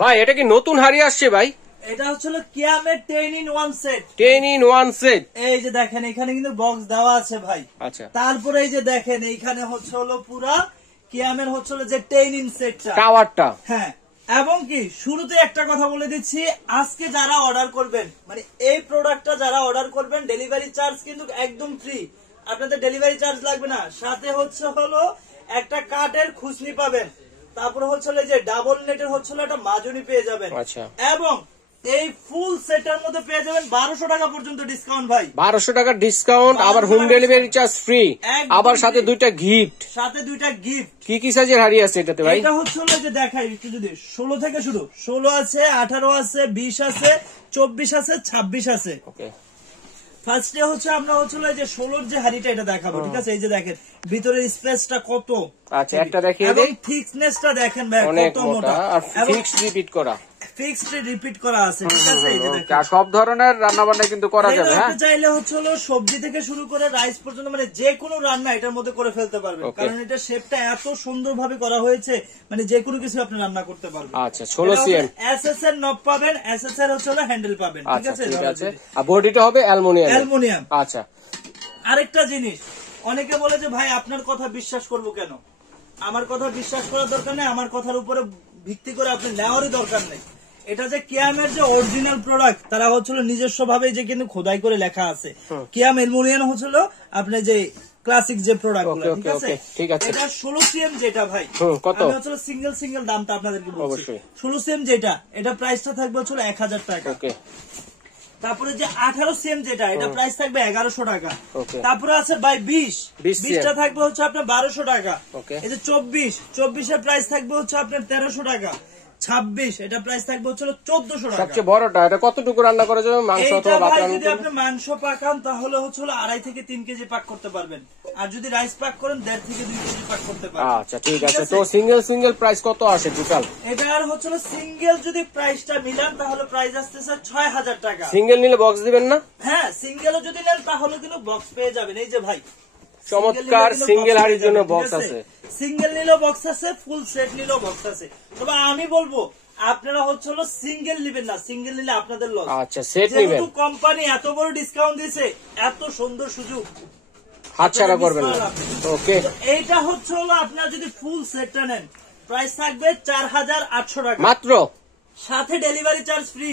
ভাই এটা কি নতুন হাড়ি আসছে ভাই? এটা হচ্ছে কিয়ামের 10 in 1 সেট। 10 in 1 set. এই যে দেখেন এখানে কিন্তু বক্স দেওয়া আছে ভাই। আচ্ছা, তারপরে এই যে দেখেন এইখানে হচ্ছে পুরা কিয়ামের হচ্ছে যে 10 in সেটটা টাওয়ারটা। হ্যাঁ, এবং কি শুরুতে একটা কথা বলে দিচ্ছি, আজকে যারা অর্ডার করবেন মানে এই প্রোডাক্টটা যারা অর্ডার করবেন ডেলিভারি চার্জ কিন্তু একদম ফ্রি, আপনাদের ডেলিভারি চার্জ লাগবে না। সাথে হচ্ছে একটা কাঠের খুসনি পাবেন, তারপরে হচ্ছে যে ডাবল নেটের হচ্ছে একটা মাজুনি পেয়ে যাবেন। আচ্ছা, এবং এই ফুল সেটের মধ্যে পেয়ে যাবেন 1200 টাকা পর্যন্ত ডিসকাউন্ট ভাই। 1200 টাকা ডিসকাউন্ট, আবার হোম ডেলিভারি চার্জ ফ্রি, আবার সাথে দুইটা গিফট। কি কি সাইজের হাড়ি আছে এটাতে ভাই? এটা হচ্ছে যে দেখাই একটু, যদি 16 থেকে শুরু, 16 আছে, 18 আছে, 20 আছে, 24 আছে, 26 আছে। ওকে, ফার্স্টে হচ্ছে আমরা হচ্ছে যে 16 যে হাড়িটা এটা দেখাবো, ঠিক আছে? এই যে দেখেন ভিতরের স্পেসটা কত। আচ্ছা, একটা দেখিয়ে এবং দেই। থিকনেসটা দেখেন ভাই কত মোটা, আর ফিক্সড রিপিট করা, রিপিট করা আছে, ঠিক আছে? এই যে দেখেন আর সব ধরনের রান্না বান্না কিন্তু করা যাবে। হ্যাঁ, আপনি চাইলে হচ্ছে সবজি থেকে শুরু করে রাইস পর্যন্ত মানে যে কোনো রান্না এটার মধ্যে করে ফেলতে পারবেন, কারণ এটা শেপটা এত সুন্দরভাবে করা হয়েছে, মানে যে কোনো কিছু আপনি রান্না করতে পারবেন। আচ্ছা, 16 সিএম এসএস এর নব পাবেন, এসএস এর হচ্ছে হ্যান্ডেল পাবেন, ঠিক আছে? ঠিক আছে, আর বডিটা হবে অ্যালুমিনিয়াম। আচ্ছা, আরেকটা জিনিস, অনেকে বলে যে ভাই আপনার কথা বিশ্বাস করব কেন? আমার কথা বিশ্বাস করার দরকার নেই, আমার কথার উপরে ভিত্তি করে আপনি নেওয়ারই দরকার নেই। এটা যে কিয়ামের যে অরিজিনাল প্রোডাক্ট, তারা হচ্ছিল নিজস্ব ভাবে যে কিন্তু খোদাই করে লেখা আছে কিয়াম অ্যালুমিনিয়াম হচ্ছিল আপনি যে ক্লাসিক যে প্রোডাক্ট গুলো, ঠিক আছে? এটা 16 সিএম যেটা ভাই, আমি হচ্ছে সিঙ্গেল দামটা আপনাদেরকে বলছি। 16 সিএম যেটা, এটা প্রাইসটা থাকবে হচ্ছে 1000 টাকা। তারপরে যে 18 সিএম যেটা, এটা প্রাইস থাকবে 1100 টাকা। তারপরে আছে ভাই 20টা থাকবে হচ্ছে আপনার 1200 টাকা। এই যে 24 এর প্রাইস থাকবে হচ্ছে আপনার 1300 টাকা। 26 এটা প্রাইস থাকবে হচ্ছে 1400 টাকা। সবচেয়ে বড়টা এটা কতটুকু রান্না করা যাবে? মাংস অথবা ভাত রান্না যদি আপনি মাংস পাকান তাহলে হচ্ছে 2.5 থেকে 3 কেজি পাক করতে পারবেন, আর যদি রাইস পাক করেন 1.5 থেকে 2 কেজি পাক করতে পারবেন। আচ্ছা, ঠিক আছে। তো সিঙ্গেল প্রাইস কত আসে টোটাল? এটা আর হচ্ছে সিঙ্গেল যদি প্রাইসটা মিলান তাহলে প্রাইস আসতেছে 6000 টাকা। সিঙ্গেল নিলে বক্স দিবেন না? হ্যাঁ, সিঙ্গেলও যদি নেন তাহলে কিন্তু বক্স পেয়ে যাবেন। এই যে ভাই চমৎকার সিঙ্গেল হাড়ির জন্য বক্স আছে, সিঙ্গেল নিলেও বক্স আছে, ফুল সেট নিলেও বক্স আছে। তবে আমি বলবো আপনারা হচ্ছে সিঙ্গেল নেবেন না, সিঙ্গেল নিলে আপনাদের লস। আচ্ছা, সেট নেবেন। যেহেতু কোম্পানি এত বড় ডিসকাউন্ট দিয়েছে, এত সুন্দর সুযোগ হাতছাড়া করবেন না। ওকে, এইটা হচ্ছে আপনারা যদি ফুল সেটটা নেন প্রাইস থাকবে 4800 টাকা মাত্র, সাথে ডেলিভারি চার্জ ফ্রি,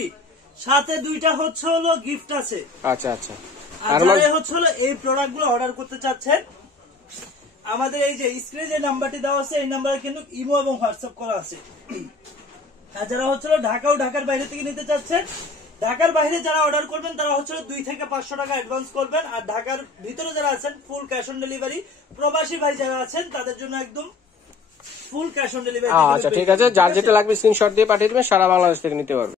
সাথে দুইটা হচ্ছে গিফট আছে। আচ্ছা, আর যারা হচ্ছে এই প্রোডাক্ট গুলো অর্ডার করতে চাচ্ছেন, আমাদের এই যে স্ক্রিনে যে নাম্বারটি দেওয়া আছে এই নাম্বারে কিন্তু ইমো এবং হোয়াটসঅ্যাপ করা আছে। আর যারা হচ্ছে ঢাকা ও ঢাকার বাইরে থেকে নিতে চাচ্ছেন, ঢাকার বাইরে যারা অর্ডার করবেন তারা হচ্ছে 2 থেকে 500 টাকা অ্যাডভান্স করবেন, আর ঢাকার ভিতরে যারা আছেন ফুল ক্যাশ অন ডেলিভারি। প্রবাসী ভাই যারা আছেন তাদের জন্য একদম ফুল ক্যাশ অন ডেলিভারি। আচ্ছা, ঠিক আছে। যার যেটা লাগবে স্ক্রিনশট দিয়ে পাঠিয়ে দেবেন, সারা বাংলাদেশ থেকে নিতে পারবেন।